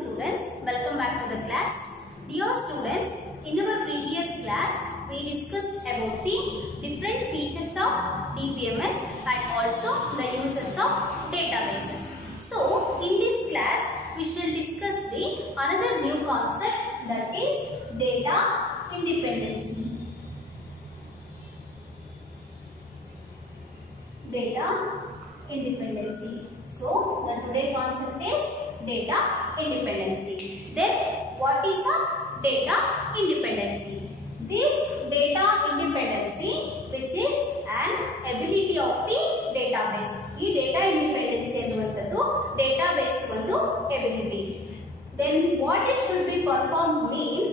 students, welcome back to the class. Dear students, in our previous class we discussed about the different features of DBMS and also the uses of databases. So in this class we shall discuss the another new concept, that is data independency. Data independency. So the today concept is data independency. Then what is a data independency? This data independency, which is an ability of the database. This data independency ಅನ್ನುವಂಥದ್ದು database ಒಂದು ability. Then what it should be performed means,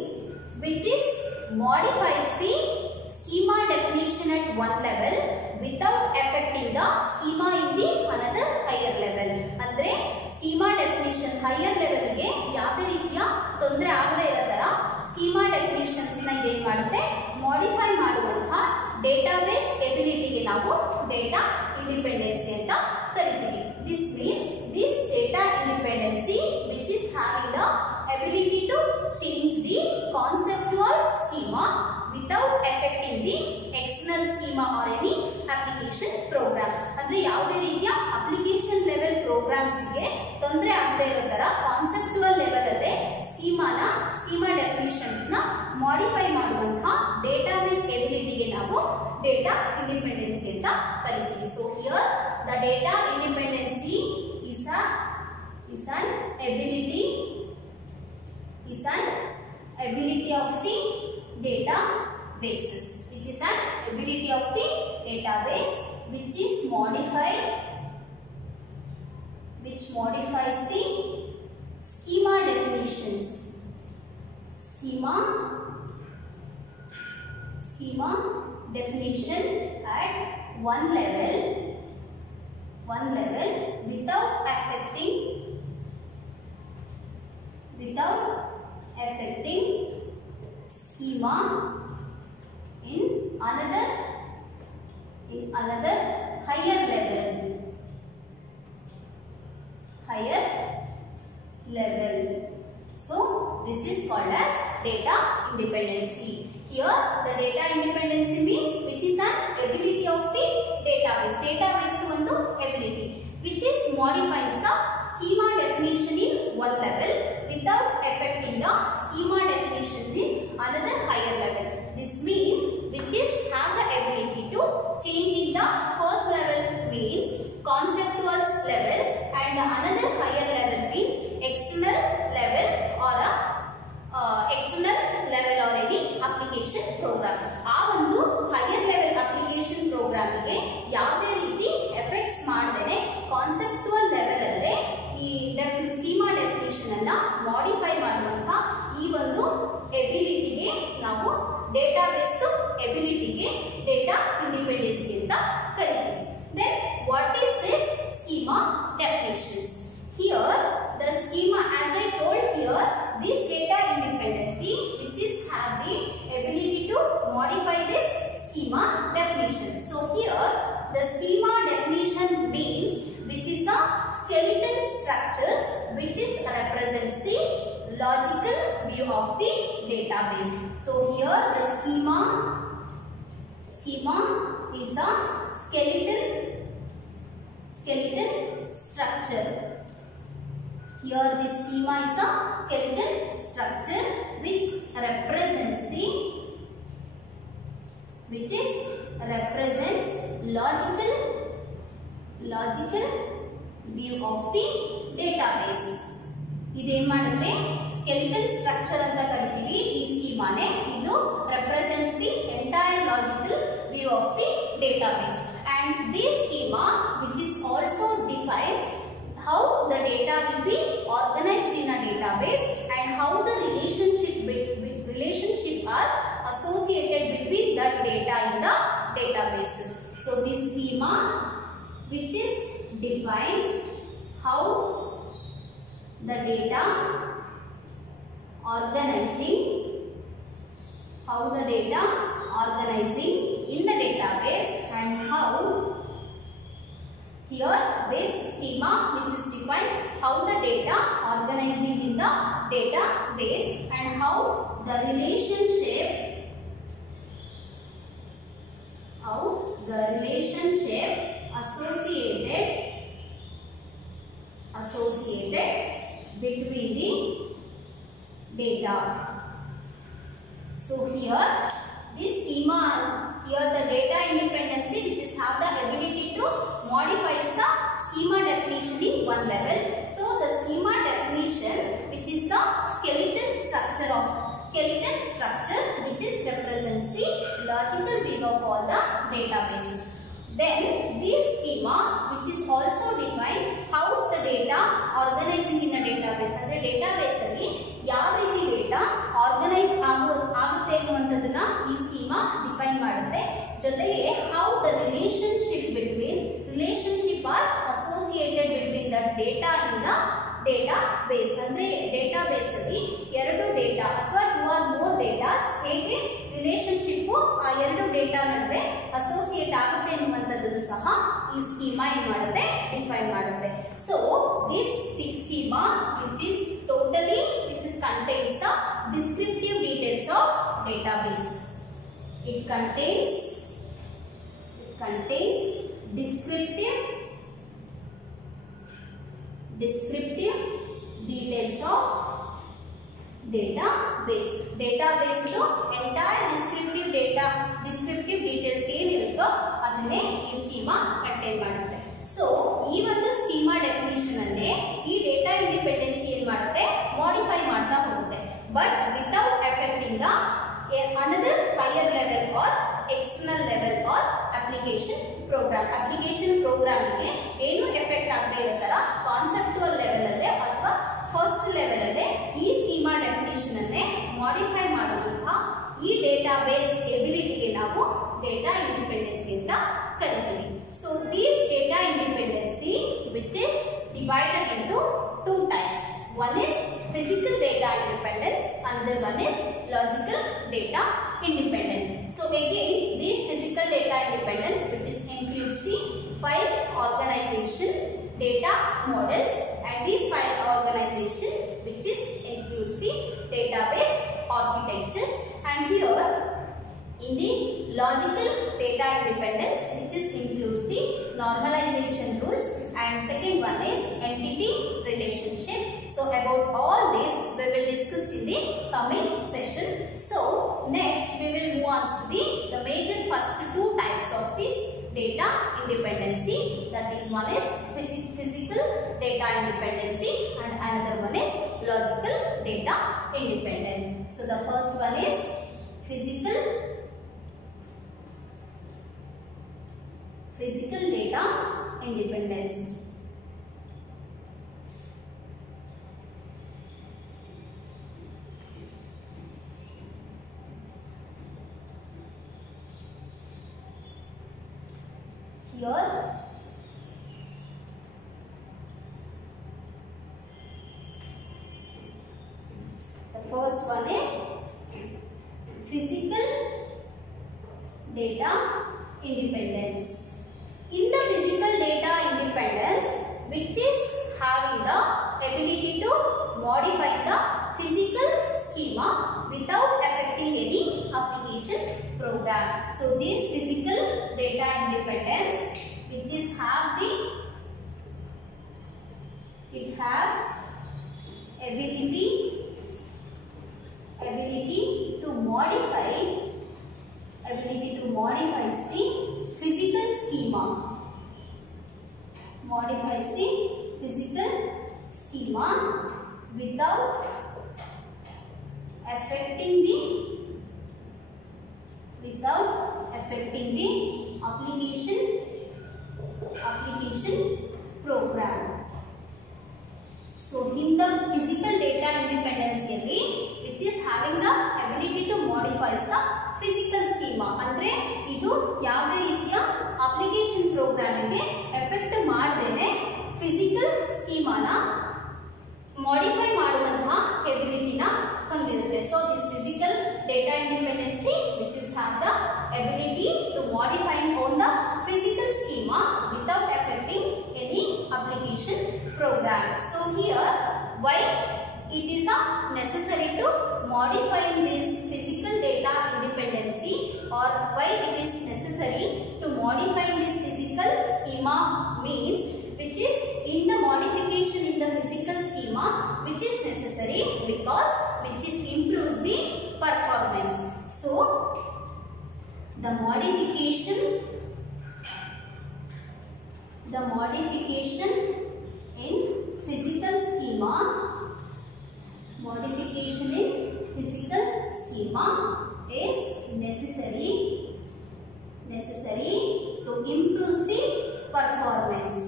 which is modifies the schema definition at one level without affecting the schema in the another higher level. ಅಂದ್ರೆ schema definition higher level ಗೆ ಯಾವುದೇ ರೀತಿಯ ತೊಂದರೆ ಆಗದೇ ಇರೋ ತರ schema definitions ನ ಏನು ಮಾಡುತ್ತೆ, modify ಮಾಡುವಂತ database ability ಗೆ ನಾವು data independency ಅಂತ ಕರೀತೀವಿ. This means this data independency which is having the ability to change the conceptual schema without affecting the external schema or any application programs. ಅಂದ್ರೆ ಯಾವುದೇ ರೀತಿಯ application level programs ಗೆ ತೊಂದರೆ ಆಗದೇ ಇರೋ ತರ conceptual level ಅಲ್ಲೇ schema definitions ನ modify ಮಾಡುವಂತ database ability ಗೆ ನಾವು data independency ಅಂತ ಕರೀತೀವಿ. So here the data independency is an ability of the databases, which is an ability of the database which is modifies the schema definitions. Schema definition at one level without affecting schema in another higher level. So this is called as data independency. Here the data independency means which is an ability of the database. Database to one ability which is modifies the schema definition in one level without affecting the schema definition in another higher level. This means which is have the ability to change in the first level means conceptual levels and the another higher level means external level or any application program. ಆ ಒಂದು higher level application program ಗೆ ಯಾವುದೇ ರೀತಿ effects ಮಾಡದೇನೆ conceptual level ಅಲ್ಲೇ ಈ schema definition ಅನ್ನ modify ಮಾಡುವಂತ ಈ ಒಂದು ಎಬಿಲಿಟಿಗೆ ನಾವು ಡೇಟಾಬೇಸ್ ಎಬಿಲಿಟಿಗೆ ಡೇಟಾ ಇಂಡಿಪೆಂಡೆನ್ಸಿ ಅಂತ ಕರೀತೀವಿ. Then what is this schema definitions? Here the schema, as I told here, this data independency which is have the ability to modify this schema definition. So here the schema definition means which is a skeletal structures which is represents the logical view of the database. So here the schema is a skeletal structure. Here the schema is a skeletal structure which represents logical view of the database. ಇದೇನ್ ಮಾಡುತ್ತೆ, skeletal structure ಅಂತ ಕರಿತೀವಿ ಈ ಸ್ಕೀಮಾನೇ. ಇದು represents the entire logical view of the database, and this schema which is also define how the data will be organized in a database and how the relationship are associated between that data in the databases. So this schema which is defines how the data organizing in the database and how here this schema which is defines how the data organizing in the data. So here this schema, here the data independency which is have the ability to modify the schema definition in one level. So the schema definition which is the skeleton structure which is represents the logical wing of all the databases. Then this schema which is also define how the data organizing in a database. Andre database alli yav riti data organize ಆಗುತ್ತೆ ಅನ್ನುವಂತದನ್ನ ಈ schema define ಮಾಡುತ್ತೆ. ಜೊತೆಗೆ how the relationship are associated between the data in the database. ಅಂದ್ರೆ database ಅಲ್ಲಿ ಎರಡು data ಅಥವಾ 2 or more datas ಹೇಗೆ relationship ಆ ಎರಡು ಡೇಟಾ ನಡುವೆ ಅಸೋಸಿಯೇಟ್ ಆಗುತ್ತೆ ಅನ್ನುವಂತದನ್ನು ಸಹ ಈ ಸ್ಕೀಮಾ ಏನು ಮಾಡುತ್ತೆ ಡಿಫೈನ್ ಮಾಡುತ್ತೆ. So this schema which contains the descriptive details of database. It contains descriptive details of database. Database ದು entire descriptive details ಏನಿರುತ್ತೋ ಅದನ್ನೇ ಈ ಸ್ಕೀಮಾ ಕಂಟೈನ್ ಮಾಡುತ್ತೆ. ಸೊ ಈ ಒಂದು ಸ್ಕೀಮಾ ಡೆಫಿನಿಷನ್ ಅನ್ನೇ ಈ ಡೇಟಾ ಇಂಡಿಪೆಂಡೆನ್ಸಿ ಏನು ಮಾಡುತ್ತೆ ಮಾಡಿಫೈ ಮಾಡ್ತಾ ಹೋಗುತ್ತೆ. But without affecting the another higher level or external level or application program ಗೆ ಏನು ಎಫೆಕ್ಟ್ ಆಗದೆ ಇರೋ ತರ ಕಾನ್ಸೆಪ್ಚುವಲ್ ಲೆವೆಲ್ ಅಲ್ಲೇ ಅಥವಾ ಫಸ್ಟ್ ಲೆವೆಲ್ ಅಲ್ಲೇ ಈ ಸ್ಕೀಮಾ ಡೆಫಿನಿಷನ್ ಅನ್ನೇ ಮಾಡಿಫೈ ಮಾಡುವಂತಹ ಈ ಡೇಟಾಬೇಸ್ ಎಬಿಲಿಟಿಗೆ ನಾವು ಡೇಟಾ ಇಂಡಿಪೆಂಡೆನ್ಸಿ ಅಂತ ಕರಿತೀವಿ. So this data independency which is divided into two types. One is physical data independence, another one is logical data independence. So again this physical data independence which includes the file organization, data models, and this file organization which includes the database architectures. And here in the logical data independence which includes the normalization rules, and second one is entity relationship. So about all this we will discuss in the coming session. So next we will move on to the major first two types of this data independency. That is, one is physical data independency and another one is logical data independence. So the first one is physical data independence. Here the first one is physical data independence. In the physical data independence, which is having the ability to modify the physical schema without affecting any application program. So this physical data independence which is have ability to modify the physical schema, modifies the physical schema without affecting the application program. So in the physical data independency which is having the ability to modify the physical schema, ಅಂದ್ರೆ ಇದು ಯಾವುದೇ ರೀತಿಯ application programming effect ಮಾಡದೇನೆ physical ಸ್ಕೀಮಾನ modify ಮಾಡುವಂತಹ ಎಬಿಲಿಟಿನ ಹೊಂದಿರುತ್ತೆ. So this physical data independency which is have the ability to modify on the physical schema without affecting any application program. So here why it is necessary to modify this physical data independency, or why it is necessary to modify this physical schema means which is in the modification in the physical schema which is necessary because which is modification in physical schema is necessary to improve the performance.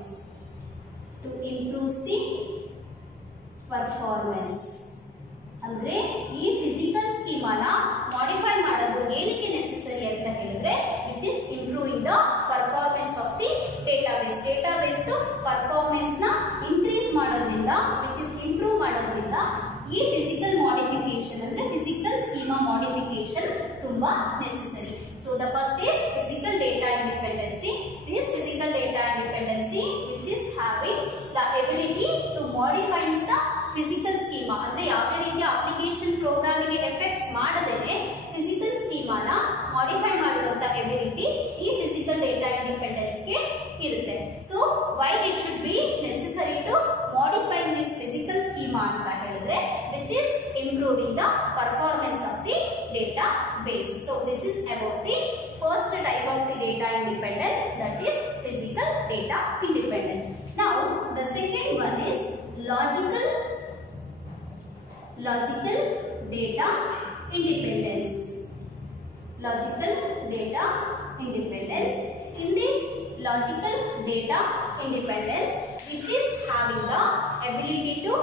ಅಂದ್ರೆ ಈ physical ಸ್ಕೀಮಾನ modify ಮಾಡೋದು ಏನಕ್ಕೆ necessary ಅಂತ ಹೇಳಿದ್ರೆ which is improving the performance of the database. Database performance ನ increase ಮಾಡೋದ್ರಿಂದ which is improve ಮಾಡೋದ್ರಿಂದ ಈ ಫಿಸಿಕಲ್ ಮಾಡಿಫಿಕೇಶನ್ ಅಂದ್ರೆ ಫಿಸಿಕಲ್ ಸ್ಕೀಮಾ ಮಾಡಿಫಿಕೇಶನ್ ತುಂಬಾ necessary. So the first is physical data independency. This physical data independency which is having the ability to modify the physical schema. ಅಂದ್ರೆ ಯಾವುದೇ ರೀತಿಯ application programming effects ಮಾಡದೇನೆ physical ಸ್ಕೀಮಾನ modify ಮಾಡುವಂತ ability ಈ physical data independence ಗೆ ಇರುತ್ತೆ. So why it should be necessary to modify this physical schema ಅಂತ ಹೇಳಿದ್ರೆ which is improving the performance of the database. So this is about the first type of the data independence, that is physical data independence. Now the second one is logical data independence. In this logical data independence, which is having the ability to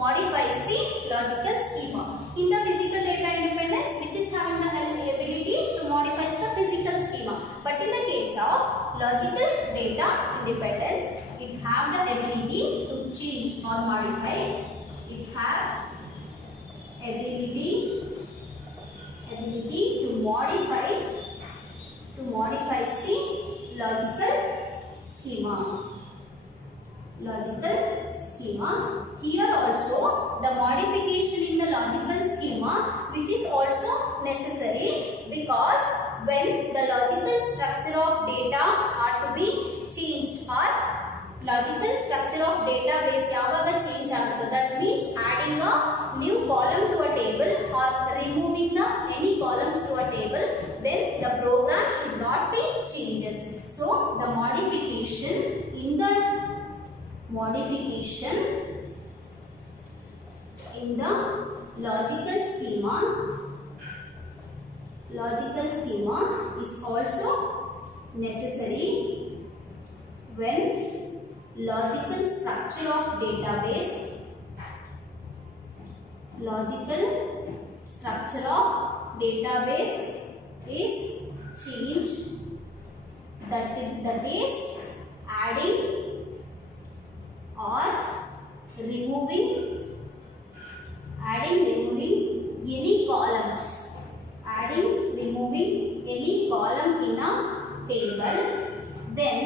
modify the logical schema. In the physical data independence, which is having the ability to modify the physical schema. But in the case of logical data independence, it have the ability to change or modify. It have ability to modify the logical schema. Here also the modification in the logical schema which is also necessary, because when the logical structure of data are to be changed or logical structure of database yavaga change agutte, that means adding a new column to a table or removing the any columns to a table, then the program should not be changes. So the modification in the logical schema is also necessary when logical structure of database is changed, that is adding or removing any columns, in a table, then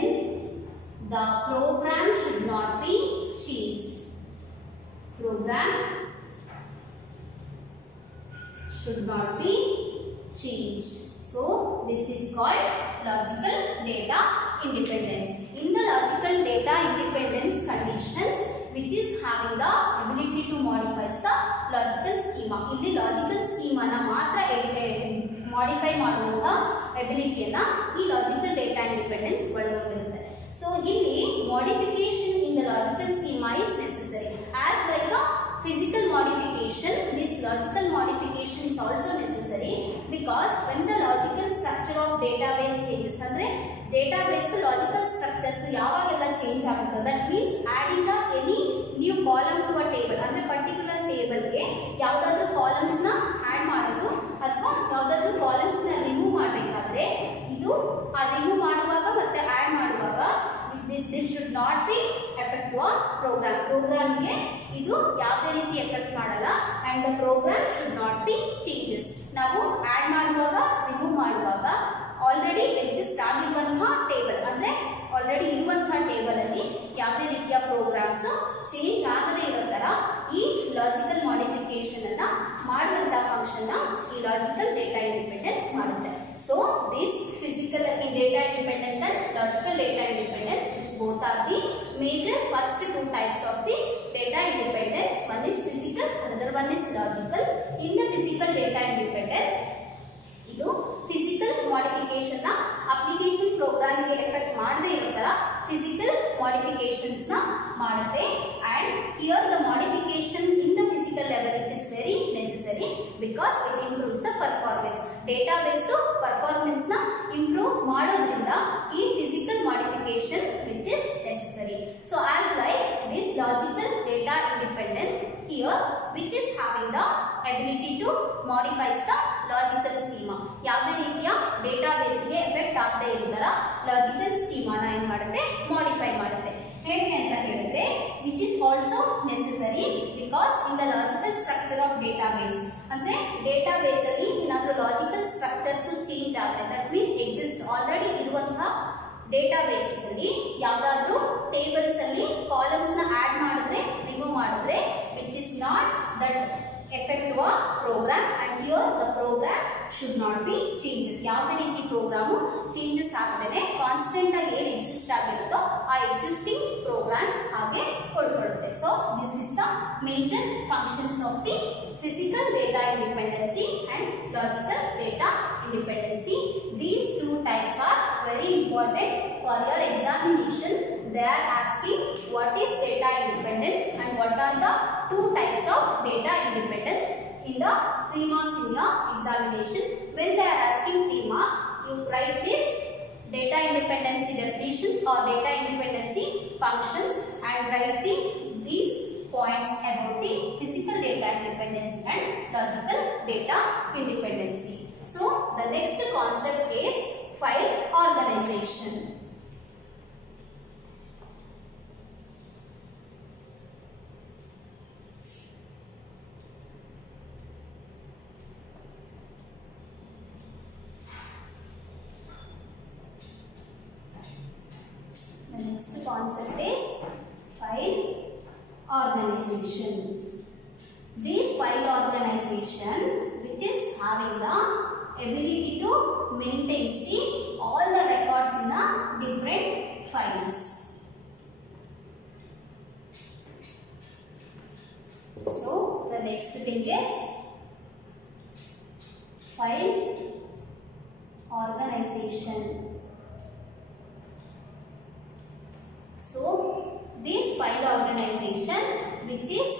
the program should not be changed. So this is called logical data independence. In the logical data independence conditions, which is having the ability to modify the logical schema. Illi logical schema na matra modify ಮಾಡುವಂತ ability ಅನ್ನ ಈ logical data independence ಒಳಗೊಂಡಿರುತ್ತೆ. So ಇಲ್ಲಿ modification in the logical schema is necessary. As like a physical modification, this logical modification is also necessary, because when the logical structure of database changes, andre database the logical structures yavagella change agutte, that means adding the any new column to a table, andre particular table ge yavadadru columns na add ಮಾಡೋದು ಅಥವಾ ಯಾವದಾದ್ರು columns ನ remove ಮಾಡಬೇಕಾದ್ರೆ ಇದು ಆ remove ಮಾಡುವಾಗ ಮತ್ತೆ add ಮಾಡುವಾಗ this should not be affect to a program ಗೆ ಇದು ಯಾವುದೇ ರೀತಿ ಎಫೆಕ್ಟ್ ಮಾಡಲ್ಲ, and the program should not be changes. ನಾವು ಆಡ್ ಮಾಡುವಾಗ ರಿಮೂವ್ ಮಾಡುವಾಗ ಆಲ್ರೆಡಿ ಎಕ್ಸಿಸ್ಟ್ ಆಗಿರುವಂತಹ ಟೇಬಲ್, ಅಂದ್ರೆ ಆಲ್ರೆಡಿ ಇರುವಂತಹ ಟೇಬಲ್ ಅಲ್ಲಿ ಯಾವುದೇ ರೀತಿಯ ಪ್ರೋಗ್ರಾಮ್ಸ್ ಚೇಂಜ್ ಆಗದೇ ಇರೋ ತರ ಈ ಲಾಜಿಕಲ್ ಮಾಡಿಫಿಕೇಶನ್ ಅನ್ನ ಮಾಡುವಂತಹ ಫಂಕ್ಷನ್ ಈ ಲಾಜಿಕಲ್ ಡೇಟಾ ಇಂಡಿಪೆಂಡೆನ್ಸ್ ಮಾಡುತ್ತೆ. So this physical data independence and logical data independence, is both are the major first two types of the data independence. One is physical, another one is logical. In the physical data independence, idu physical modification na modifications na madutte, and here the modification in the physical level it is very necessary because it improves the performance. Database performance na improve madodrinda ee physical modification which is necessary. So as like this logical data independence here which is having the ability to modify the logical schema. ಯಾವುದೇ ರೀತಿಯ database ಗೆ effect ಆಗದೆ ಇರದರ logical schema ನ ಏನು ಮಾಡುತ್ತೆ modify ಮಾಡುತ್ತೆ. ಹೇಗೆ ಅಂತ ಹೇಳಿದ್ರೆ which is also necessary because in the logical structure of database ಅಂದ್ರೆ ಡೇಟಾಬೇಸ್ ಅಲ್ಲಿ ಏನಾದರೂ ಲಾಜಿಕಲ್ ಸ್ಟ್ರಕ್ಚರ್ಸ್ ಚೇಂಜ್ ಆದ್ರೆ that means exist already ಇರುವಂತಹ ಡೇಟಾಬೇಸಸ್ ಅಲ್ಲಿ ಯಾವುದಾದರೂ ಟೇಬಲ್ಸ್ ಅಲ್ಲಿ ಕಾಲಮ್ಸ್ ನ ಆಡ್ ಮಾಡಿದ್ರೆ ರಿಮೂವ್ ಮಾಡಿದ್ರೆ which is not that effect to a program, and here the program should not be changes. ಯಾವುದೇ ರೀತಿ ಪ್ರೋಗ್ರಾಮ್ ಚೇಂಜಸ್ ಆಗದೇನೆ ಕಾನ್ಸ್ಟೆಂಟ್ ಆಗಿ ಏನು ಎಕ್ಸಿಸ್ಟ್ ಆಗಿರುತ್ತೋ ಆ ಎಕ್ಸಿಸ್ಟಿಂಗ್ ಪ್ರೋಗ್ರಾಮ್ಸ್ ಹಾಗೆ ಉಳ್ಕೊಳ್ಳುತ್ತೆ. So this is the major functions of the physical data independency and logical data independency. These two types are very important for your examination. They are asking what is data independence and what are the two types of data independence in the 3 marks in your examination. When they are asking 3 marks, you write this data independency definitions or data independency functions and write these points about the physical data independence and logical data independency. So the next concept is file organization. The next concept is file organization. This file organization which is having the ability to maintain all the records in the different files. So the next thing is file organization. So this file organization which is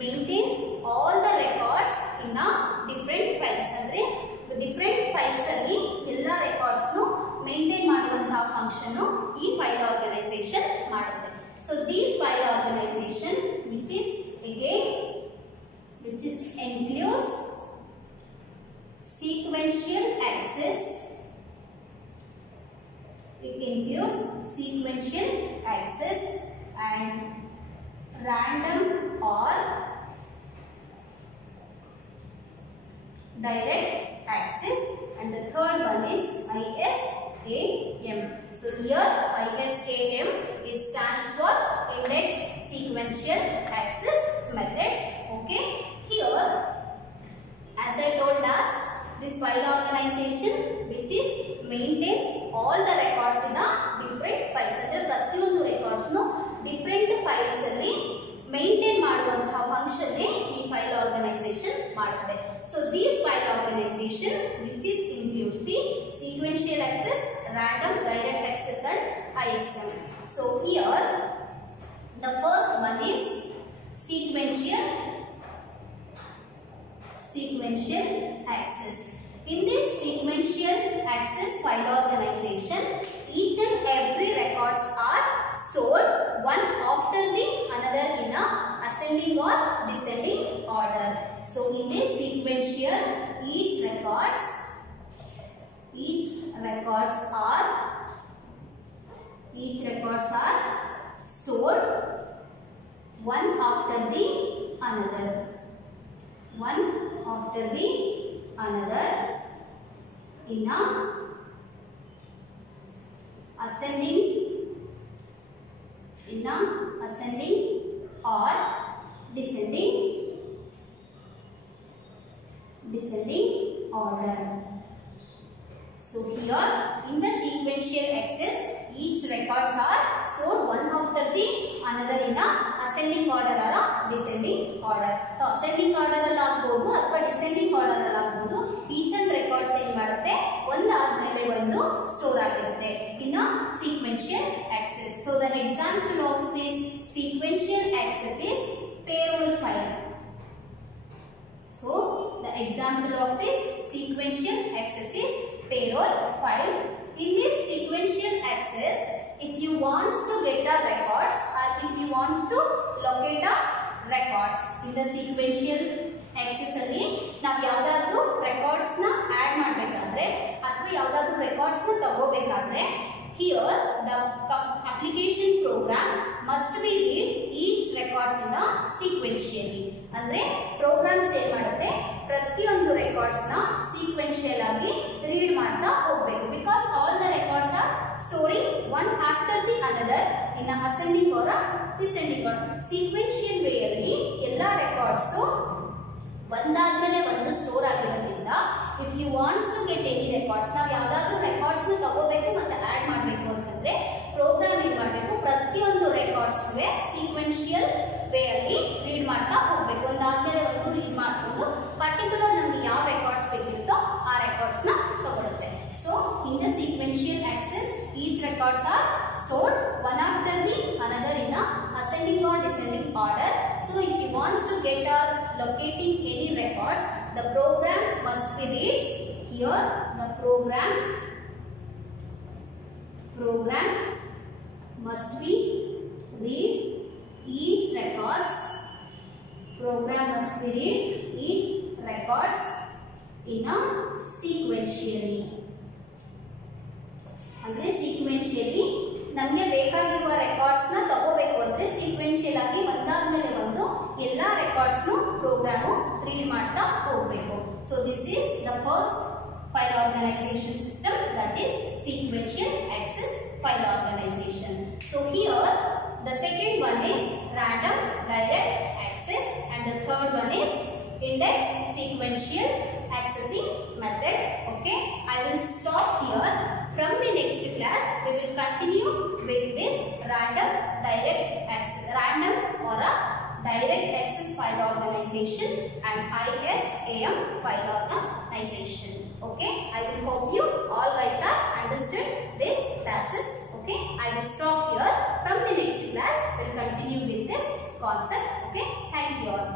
maintains all the records in a different files. Andre different files alli ella records nu maintain ಮಾಡುವಂತ function ಈ file organisation ಮಾಡುತ್ತೆ. So this file organization which includes sequential access. It includes sequential access and random or direct access, and the third one is ISAM. So here ISAM it stands for index sequential access methods. Okay, here as I told us, this file organization which is maintains all the records in a different files. Andre ಪ್ರತಿಯೊಂದು records nu different files alli maintain ಮಾಡುವಂತಹ function ಈ file organisation ಮಾಡುತ್ತೆ. So this file organization which is includes the sequential access, random, direct access and ISM. So here the first one is sequential access. In this sequential access file organization, each and every records are stored one after the another in a ascending or descending order. So in this sequential, each records are stored one after the another in a ascending or descending order. So here in the sequential access, each records are stored one after the another in a ascending order or a descending order. So ascending order alli agbodu athwa descending order alli agbodu. Each each and records ಏನ್ ಮಾಡುತ್ತೆ ಒಂದಾದ್ಮೇಲೆ ಒಂದು store ಆಗಿರುತ್ತೆ in a sequential access. So the example of this sequential access is payroll file. So the example of this sequential access is payroll file. In this sequential access, if you want to get the records or if you want to locate the records in the sequential access ಅಲ್ಲಿ ನಾವು ಯಾವುದಾದ್ರೂ records ನ add ಮಾಡಬೇಕಾದ್ರೆ ಅಥವಾ ಯಾವುದಾದ್ರೂ records ನ ತಗೋಬೇಕಾದ್ರೆ here the application program must be read each records in a sequentially. ಅಂದ್ರೆ ಪ್ರೋಗ್ರಾಮ್ಸ್ ಏನ್ ಮಾಡುತ್ತೆ ಪ್ರತಿಯೊಂದು ರೆಕಾರ್ಡ್ಸ್ ನ ಸೀಕ್ವೆನ್ಷಿಯಲ್ ಆಗಿ ರೀಡ್ ಮಾಡ್ತಾ ಹೋಗಬೇಕು. Because all the records are storing one after the another in ascending or descending order. Sequential way ಅಲ್ಲಿ ಎಲ್ಲಾ ರೆಕಾರ್ಡ್ಸ್ ಒಂದಾದ್ಮೇಲೆ ಒಂದು ಸ್ಟೋರ್ ಆಗಿರೋದ್ರಿಂದ if you wants to get any records, ನಾವು ಯಾವ್ದಾದ್ರು ರೆಕಾರ್ಡ್ಸ್ ನ ತಗೋಬೇಕು ಮತ್ತೆ ಆಡ್ ಮಾಡಬೇಕು ಅಂತಂದ್ರೆ ಪ್ರೋಗ್ರಾಮ್ ಏನ್ ಮಾಡಬೇಕು ಪ್ರತಿಯೊಂದು ರೆಕಾರ್ಡ್ಸ್ ಸೀಕ್ವೆನ್ಷಿಯಲ್ ವೇ ಅಲ್ಲಿ ರೀಡ್ ಮಾಡ್ತಾ ಹೋಗ್ಬೇಕು. ಒಂದಾದ್ಮೇಲೆ ಒಂದು ರೀಡ್ ಮಾಡ್ಕೊಂಡು ಪರ್ಟಿಕ್ಯುಲರ್ ನಮ್ಗೆ ಯಾವ ರೆಕಾರ್ಡ್ಸ್ ಬೇಕಿರುತ್ತೋ ಆ ರೆಕಾರ್ಡ್ಸ್ ನ ತಗೊಳುತ್ತೆ. So in the sequential access each records are stored one after the another in a ascending or descending order. So if you want to get or locating any records, the program must be reads here. The program must be read each records. Program must be read each records in a sequentially. ಅಂದ್ರೆ ಸೀಕ್ವೆನ್ಷಿಯಲಿ ನಮಗೆ ಬೇಕಾಗಿರುವ records ನ ತಗೋಬೇಕು ಅಂದ್ರೆ sequential ಆಗಿ ಒಂದಾದ್ಮೇಲೆ ಒಂದು ಎಲ್ಲಾ records ನು ಪ್ರೋಗ್ರಾಮ್ ರೀಡ್ ಮಾಡ್ತಾ ಹೋಗಬೇಕು. So this is the first file organisation system, that is sequential access file organisation. So here the second one is random direct access and the third one is index sequential accessing method. Okay, I will stop here. From the next class, we will continue with this random or a direct access file organization and ISAM file organization. Okay, I will hope you all guys are understood this classes. Okay, I will stop here. From the next class, we will continue with this concept. Okay, thank you all.